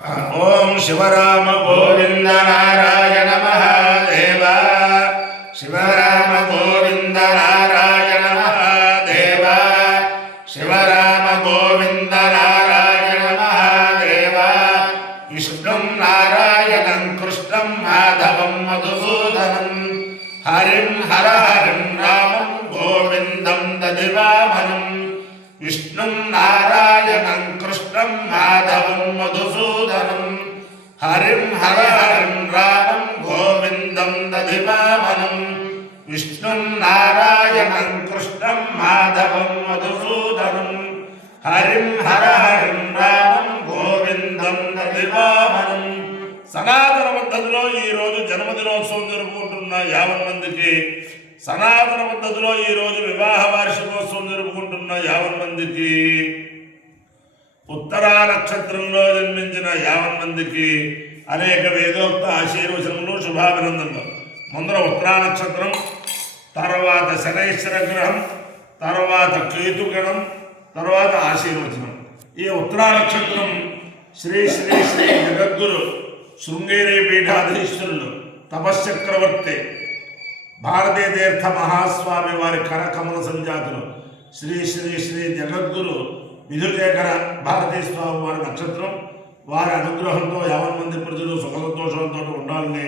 ఓం శివరామ గోవింద నారాయణ మహాదేవ శివరామ గోవింద నారాయణ మహాదేవ శివరామ గోవింద నారాయణ మహాదేవ విష్ణుం నారాయణం కృష్ణం మాధవం మధుసూదనం హరిం హర హరిం రామం గోవిందం దదివామనం విష్ణుం నారాయణం కృష్ణం మాధవం మధుసూదనం హరిం హర హరిం రామం గోవిందం దదివామనం విష్ణుం నారాయణం కృష్ణం మాధవం మధుసూదనం హరిం హర హరిం రామం గోవిందం దదివామనం. సనాతన పద్ధతిలో ఈరోజు జన్మదినోత్సవం జరుపుకుంటున్న 50 మందికి, సనాతన పద్ధతిలో ఈరోజు వివాహ వార్షికోత్సవం జరుపుకుంటున్న 50 మందికి, ఉత్తరా నక్షత్రంలో జన్మించిన 50 మందికి అనేక వేదోక్త ఆశీర్వచనములు, శుభాభినందనలు. ముందర ఉత్తరా నక్షత్రం, తర్వాత శనైశ్వర గ్రహం, తర్వాత కేతుగణం, తర్వాత ఆశీర్వచనం. ఈ ఉత్తరా నక్షత్రం శ్రీ శ్రీ శ్రీ జగద్గురు శృంగేరి పీఠాధీశ్వరులు తపశ్చక్రవర్తి భారతీ తీర్థ మహాస్వామి వారి కరకమల సంజాతులు శ్రీ శ్రీ శ్రీ జగద్గురు విధుశేఖర భారతీ స్వామి వారి నక్షత్రం. వారి అనుగ్రహంతో 50 మంది ప్రజలు సుఖ సంతోషంతో ఉండాలని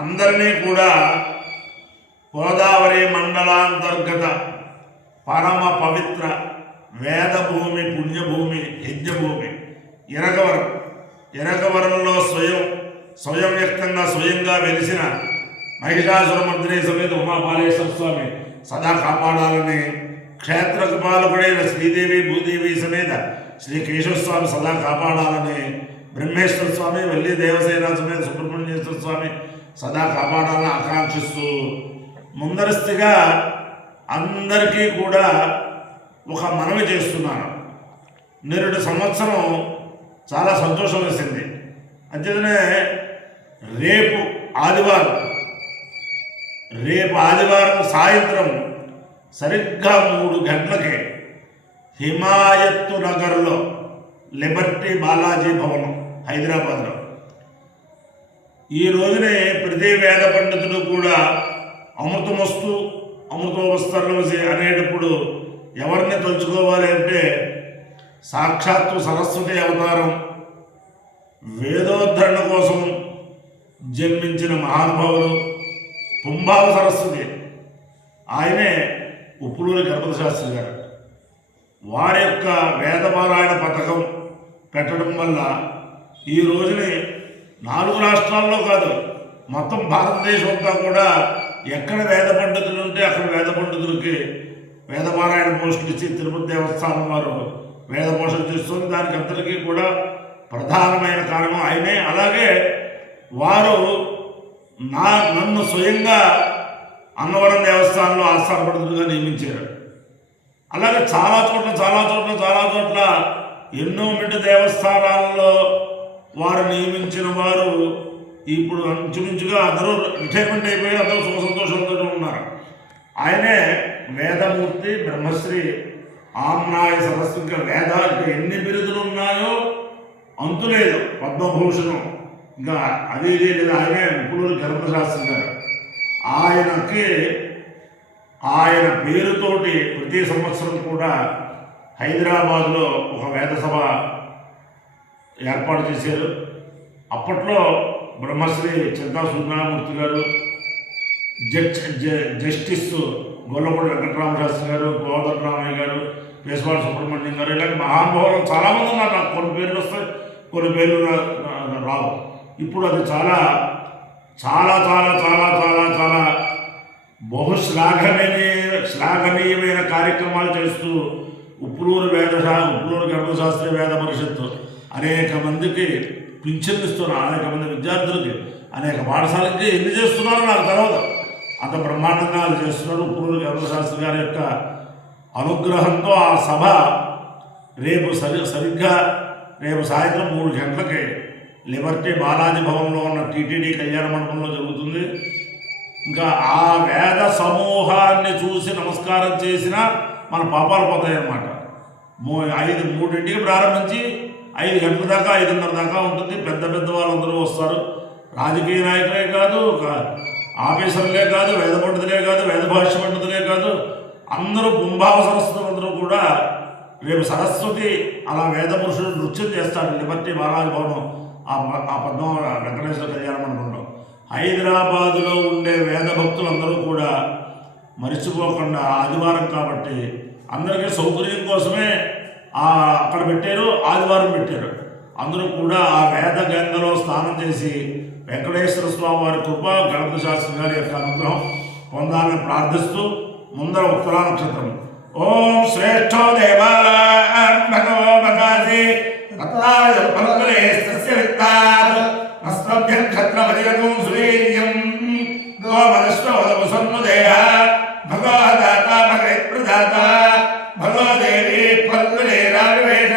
అందరినీ కూడా గోదావరి మండలాంతర్గత పరమ పవిత్ర వేదభూమి, పుణ్యభూమి, యజ్ఞభూమి ఎరగవరంలో స్వయం వ్యక్తంగా స్వయంగా వెలిసిన మహిషాసురమర్దిని సమేత ఉమాపాలేశ్వర స్వామి సదా కాపాడాలని, క్షేత్రపాలకుడైన శ్రీదేవి భూదేవి సమేత శ్రీ కేశవస్వామి సదా కాపాడాలని, బ్రహ్మేశ్వర స్వామి వల్లి దేవసేన సమేత సుబ్రహ్మణ్యేశ్వర స్వామి సదా కాపాడాలని ఆకాంక్షిస్తూ ముందరస్తుగా అందరికీ కూడా ఒక మనవి చేస్తున్నాను. నేడు సంవత్సరం చాలా సంతోషం వేసింది. అంచేతనే రేపు ఆదివారం సాయంత్రం సరిగ్గా 3 గంటలకి హిమాయత్తు నగర్లో లిబర్టీ బాలాజీ భవనం హైదరాబాద్లో ఈ రోజునే ప్రతి వేద పండితుడు కూడా అమృతమస్తు అమృతోపస్తరణమసి అనేటప్పుడు ఎవరిని తలుచుకోవాలి అంటే సాక్షాత్తు సరస్వతి అవతారం వేదోద్ధరణ కోసం జన్మించిన మహానుభావులు పుంభావ సరస్వతి, ఆయనే ఉప్పులూరి గణపతి శాస్త్రి గారు. వారి యొక్క వేదపారాయణ పథకం పెట్టడం వల్ల ఈ రోజుని 4 రాష్ట్రాల్లో కాదు, మొత్తం భారతదేశం అంతా కూడా ఎక్కడ వేద పండితులు ఉంటే అక్కడ వేద పండితులకి వేదపారాయణ పోస్టులు ఇచ్చి తిరుపతి దేవస్థానం వారు వేద పోషణ చేస్తుంది. దానికి అందరికీ కూడా ప్రధానమైన కారణం ఆయనే. అలాగే వారు నన్ను స్వయంగా అన్నవరం దేవస్థానంలో ఆస్థాన పండితులుగా నియమించారు. అలాగే చాలా చోట్ల ఎన్నో మింటి దేవస్థానాల్లో వారు నియమించిన వారు ఇప్పుడు అంచుమించుగా అందరూ రిటైర్మెంట్ అయిపోయి అందరూ సుఖ సంతోషంతో ఉన్నారు. ఆయనే వేదమూర్తి, బ్రహ్మశ్రీ, ఆమ్నాయ సరస్సు. ఇంకా వేదాలకు ఎన్ని బిరుదులు ఉన్నాయో అంతులేదు. పద్మభూషణం, ఇంకా అది ఇది లేదు. ఆయనే ఉప్పులూరి గణపతి శాస్త్రి గారు. ఆయన పేరుతోటి ప్రతి సంవత్సరం కూడా హైదరాబాద్లో ఒక వేద సభ ఏర్పాటు చేశారు. అప్పట్లో బ్రహ్మశ్రీ చింతా సూర్యనారాయణమూర్తి గారు, జస్టిస్ గొల్లపూడి వెంకటరామశాస్త్రి గారు, గోదరరామయ్య గారు, పేసవాడ సుబ్రహ్మణ్యం గారు, ఇలాంటి మహానుభావులు చాలామంది ఉన్నారు. నాకు కొన్ని పేర్లు వస్తాయి, కొన్ని పేర్లు రావు. ఇప్పుడు అది చాలా చాలా చాలా చాలా చాలా చాలా శ్లాఘనీయమైన కార్యక్రమాలు చేస్తూ ఉప్పులూరు గణపతి శాస్త్రి వేద పరిషత్తు అనేక మందికి పింఛన్లు ఇస్తున్నారు. అనేక మంది విద్యార్థులకి, అనేక పాఠశాలకి ఎన్ని చేస్తున్నారో నాకు తెలియదు. అంత బ్రహ్మాండంగా అది చేస్తున్నారు. ఉప్పులూరి గణపతి శాస్త్రి గారి యొక్క అనుగ్రహంతో ఆ సభ సరిగ్గా రేపు సాయంత్రం 3 గంటలకి లిబర్టీ బాలాజీ భవన్లో ఉన్న టీటీడీ కళ్యాణ మండపంలో జరుగుతుంది. ఇంకా ఆ వేద సమూహాన్ని చూసి నమస్కారం చేసినా మన పాపాలు పోతాయి అన్నమాట. 3ంటికి ప్రారంభించి 5 గంటల దాకా 5:30 దాకా ఉంటుంది. పెద్ద పెద్ద వాళ్ళందరూ వస్తారు. రాజకీయ నాయకులే కాదు, ఆఫీసర్లే కాదు, వేద పండితులే కాదు, వేద భాష్య పండితులే కాదు, అందరూ కుంభావ సరస్వతులందరూ కూడా రేపు సరస్వతి అలా వేద పురుషుడు నృత్యం చేస్తాడు లిబర్టీ బాలాజీ భవనం ఆ పద్మ వెంకటేశ్వర కళ్యాణ మండపంలో. హైదరాబాదులో ఉండే వేద భక్తులందరూ కూడా మరిచిపోకుండా ఆదివారం కాబట్టి అందరికీ సౌకర్యం కోసమే అక్కడ పెట్టారు, ఆదివారం పెట్టారు. అందరూ కూడా ఆ వేద గంగలో స్నానం చేసి వెంకటేశ్వర స్వామి వారి కృప, గణపతి శాస్త్రి గారి యొక్క అనుగ్రహం పొందాలని ప్రార్థిస్తూ ముందర ఉత్తరా నక్షత్రం. ఓం శ్రేష్ఠో దేవా భగవో భగాసి నక్షత్రమధిగం సువీర్యం గోమదశ్వసన్నుదేహ భగవదాత భగవత్ప్రదాత భగవదేవి ఫల్గుణేరావివేశ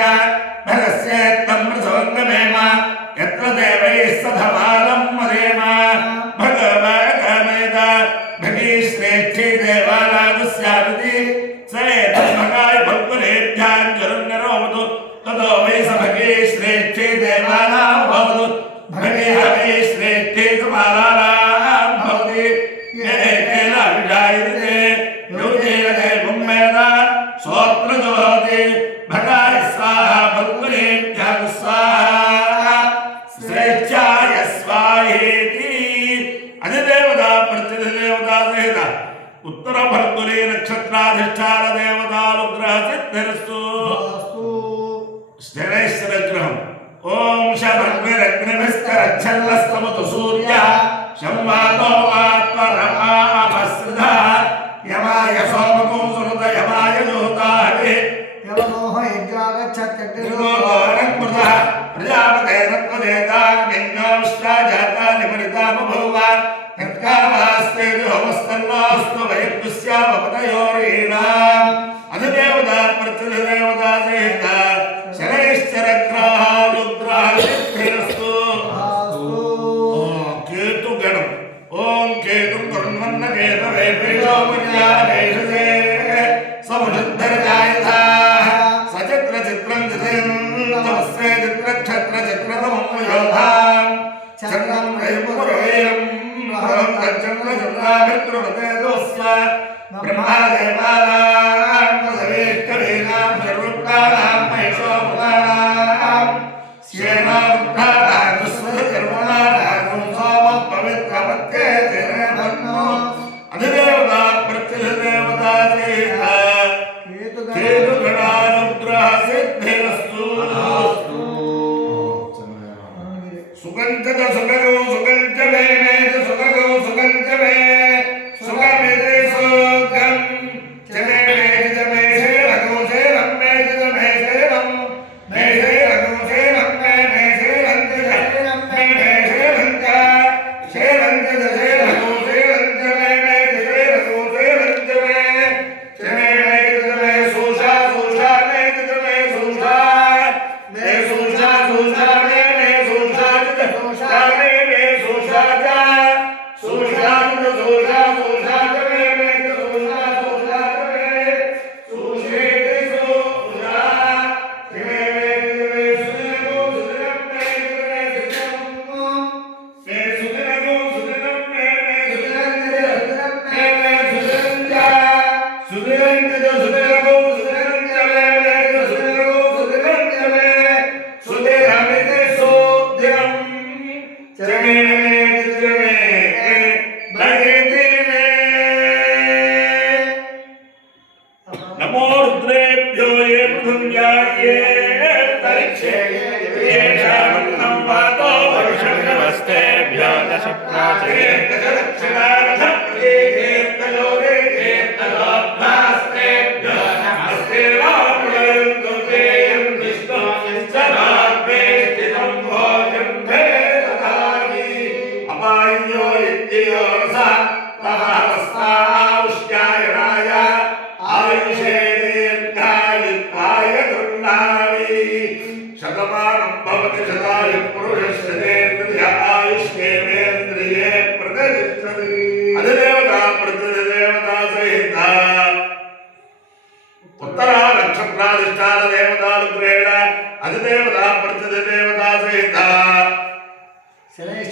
భగస్యేత్తమృతవంగమేమ యత్ర దేవై సధమానం మదేమ భగవగమేత భగీ శ్రేష్ఠి దేవానాగుస్యామితి సేతమగాయ ఫల్గుణేభ్యాంజరున్నరోమతు తదో వై స భగీ శ్రేష్ఠి దేవానాం భవతు భగీ హవై శ్రేష్ఠి సమానానాం భవతి ఏకేన విజాయతే యోగేన దేవం వేద స్తోత్రజో భవతి భగాయ స్వాహా ఫల్గుణేభ్యః స్వాహా శ్రేష్ఠాయ స్వాహేతి. అధిదేవత ప్రత్యధిదేవతా సహిత ఉత్తర ఫల్గుణీ నక్షత్రాధిష్టాన దేవతానుగ్రహ సిద్ధిరస్తు. స్థిరైశ్వరగ్రహం. ఓం శమగ్నిరగ్నిభిస్తరచ్చల్లస్తమతు సూర్య సంవాదో ఆత్మరమాపస్రుధ యమాయ సోమకం సుహృద యమాయ జ్యోతాహి యవనోహ యజ్ఞాగచ్చత్యగ్నిర్గోరక్మృత ప్రజాపతైరత్వదేతాజ్ఞోష్టాజాతాని పరితాపభూవ యత్కామాస్తేజు హోమస్తన్నోస్తు వయఃపుస్యామపతయోరీణాం. అధిదేవతా ప్రత్యధిదేవతా సహిత శనైశ్చరగ్రహానుగ్రహ సిద్ధిరస్తు. కేతుగణం. ఓం కేతుం కరుణ్వన్న కేతవే పీఠోపన్యావేషసే సముషుద్ధరజాయథాః సచిత్ర చిత్రం చిత్రమస్సే చిత్రక్షత్ర చిత్రతమం యోధాం చంద్రం వైపురవైరం వరం తచ్చంద్ర చంద్రాభిద్రువతే దోస్వ బ్రహ్మదేవానాం పదవేష్టవేనాం సర్వప్రాణాం మహేశోపదానాం శ్యేనాపుత్రాణాం దుస్వధర్మణానాం సోమం పవిత్రమత్యేతే మన్నో. అధిదేవతా ప్రత్యధిదేవతా సహిత కేతుగణానుగ్రహ సిద్ధిరస్తు. సుగంచ సుగగో సుగంచ మే సుగగో సుగంచ మే సుగమిదే సుగం చమే మే శేరగో శేరం మే మే శేరం మే శేరగో శేరం మే శేరం మే శేరం శేరం శేరగో శేరం మే శేరగో శేరం మే చమే మే సుషా సుషా మే సుషా మే సుషా సుషా మే సుషా మే సుషా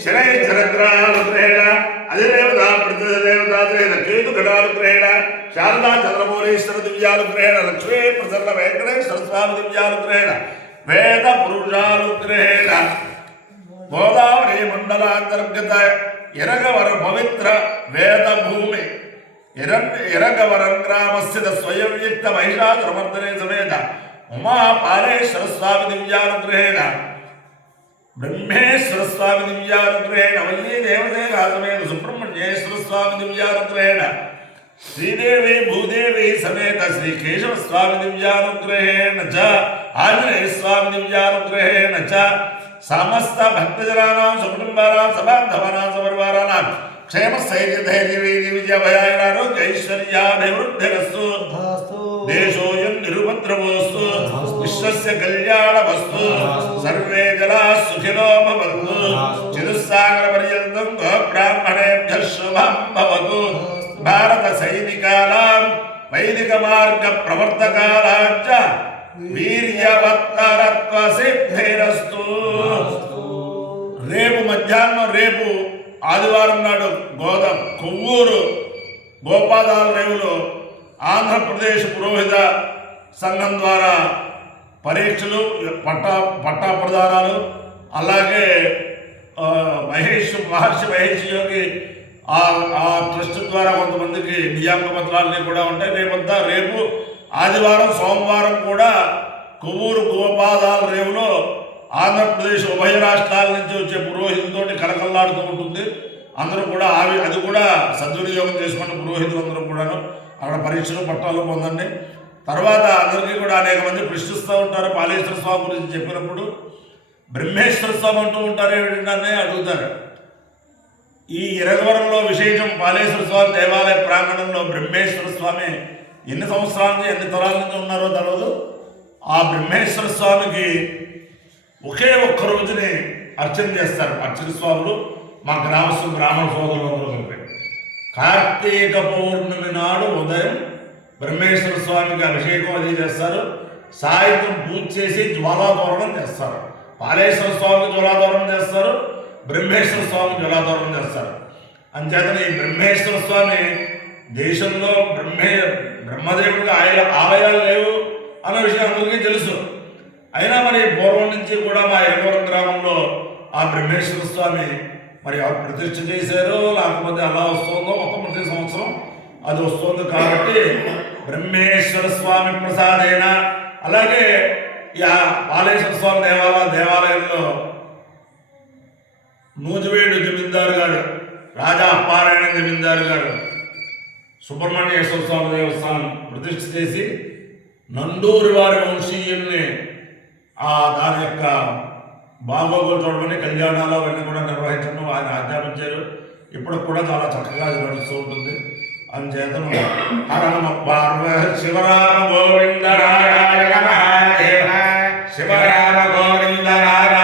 శనైశ్చరగ్రహానుగ్రహేణ అధిదేవతా ప్రతిదేవతాత్రేణ కేతుఘటానుగ్రహేణ శారదా చంద్రమౌళీశ్వర దివ్యానుగ్రహేణ లక్ష్మీ ప్రసన్న వెంకటేశ్వర స్వామి దివ్యానుగ్రహేణ వేద పురుషానుగ్రహేణ గోదావరి మండలాంతర్గత ఎరగవర పవిత్ర వేద భూమి ఎరగవరం గ్రామస్థిత స్వయం వ్యక్త మహిషాసురమర్దనే సమేత ఉమాపాలేశ్వర స్వామి దివ్యానుగ్రహేణ బ్రహ్మేశ్వర స్వామి దివ్యానుగ్రహేణ వల్లీ దేవదేవ సమేత సుబ్రహ్మణ్యేశ్వర స్వామి దివ్యానుగ్రహేణ శ్రీదేవి భూదేవి సమేత శ్రీ కేశవ స్వామి దివ్యానుగ్రహేణ చ ఆంజనేయ స్వామి దివ్యానుగ్రహేణ చ సమస్త భక్తజనానాం సుకుటుంబానాం సబాంధవానాం సపరివారానాం క్షేమ స్థైర్య ధైర్య వీర్య విజయ భయారోగ్య ఐశ్వర్యాభివృద్ధిరస్తు దేశోయం నిరుపద్రవోస్తు విశ్వస్య కళ్యాణమస్తు సర్వే జనా సుఖినో భవంతు చతుస్సాగర పర్యంతం గోబ్రాహ్మణేభ్యః శుభం భవతు భారత సైనికానాం వైదిక మార్గ ప్రవర్తకానాం చ వీర్యవత్తరత్వ సిద్ధిరస్తు. రేపు మధ్యాహ్నం రేపు ఆదివారం నాడు కొవ్వూరు గోపాదాల రేవులో ఆంధ్రప్రదేశ్ పురోహిత సంఘం ద్వారా పరీక్షలు పట్టా ప్రదానాలు అలాగే మహర్షి మహేష్ యోగి ఆ ట్రస్ట్ ద్వారా కొంతమందికి నియామక పత్రాలన్నీ కూడా ఉంటాయి. రేపు ఆదివారం సోమవారం కూడా కొవ్వూరు గోపాదాల రేవులో ఆంధ్రప్రదేశ్ ఉభయ రాష్ట్రాల నుంచి వచ్చే పురోహితులతోటి కలకల్లాడుతూ ఉంటుంది. అందరూ కూడా అది కూడా సద్వినియోగం చేసుకున్న పురోహితులందరూ కూడాను అక్కడ పరీక్షలు పట్టాలు పొందండి. తర్వాత అందరికీ కూడా అనేక మంది ప్రశ్నిస్తూ ఉంటారు. పాలేశ్వర స్వామి గురించి చెప్పినప్పుడు బ్రహ్మేశ్వర స్వామి అంటూ ఉంటారు ఏమిటనే అడుగుతారు. ఈ ఇరగవరంలో విశేషం పాలేశ్వర స్వామి దేవాలయ ప్రాంగణంలో బ్రహ్మేశ్వర స్వామి ఎన్ని సంవత్సరాల నుంచి ఎన్ని తరాల నుంచి ఉన్నారో తెలియదు. ఆ బ్రహ్మేశ్వర స్వామికి ఒకే ఒక్క రోజుని అర్చన చేస్తారు అర్చక స్వాములు. మా గ్రామస్తులు బ్రాహ్మణ సోదరులందరూ కలిపి కార్తీక పౌర్ణమి నాడు ఉదయం బ్రహ్మేశ్వర స్వామికి అభిషేకం అది చేస్తారు. సాయంత్రం పూజ చేసి జ్వాలాతోరణం చేస్తారు. పాలేశ్వర స్వామికి జ్వాలాతోరణం చేస్తారు, బ్రహ్మేశ్వర స్వామికి జ్వాలాతోరణం చేస్తారు. అంచేతనే ఈ బ్రహ్మేశ్వర స్వామి దేశంలో బ్రహ్మదేవుడికి ఆలయాలు లేవు అన్న విషయం అందరికీ తెలుసు. అయినా మరి పూర్వం నుంచి కూడా మా ఎరగవరం గ్రామంలో ఆ బ్రహ్మేశ్వర స్వామి మరి ప్రతిష్ఠ చేశారు. లేకపోతే అలా వస్తుందో మొత్తం ప్రతి సంవత్సరం అది వస్తుంది. కాబట్టి బ్రహ్మేశ్వర స్వామి ప్రసాదైన అలాగే పాలేశ్వర స్వామి దేవాలయంలో నూజివేడు జమీందారు గారు రాజా అప్పారాయణ జమీందారు గారు సుబ్రహ్మణ్యేశ్వర స్వామి దేవస్థానం ప్రతిష్ఠ చేసి నందూరి వారి వంశీయుల్ని దాని యొక్క బాగోగులు చూడమని కళ్యాణాలు అవన్నీ కూడా నిర్వహించడం ఆయన ఆజ్ఞాపించారు. ఇప్పటికి కూడా చాలా చక్కగా నడుస్తూ ఉంటుంది. అందుచేతను శివరామ గోవింద నారాయణ మహాదేవ శివరామ గోవింద నారాయణ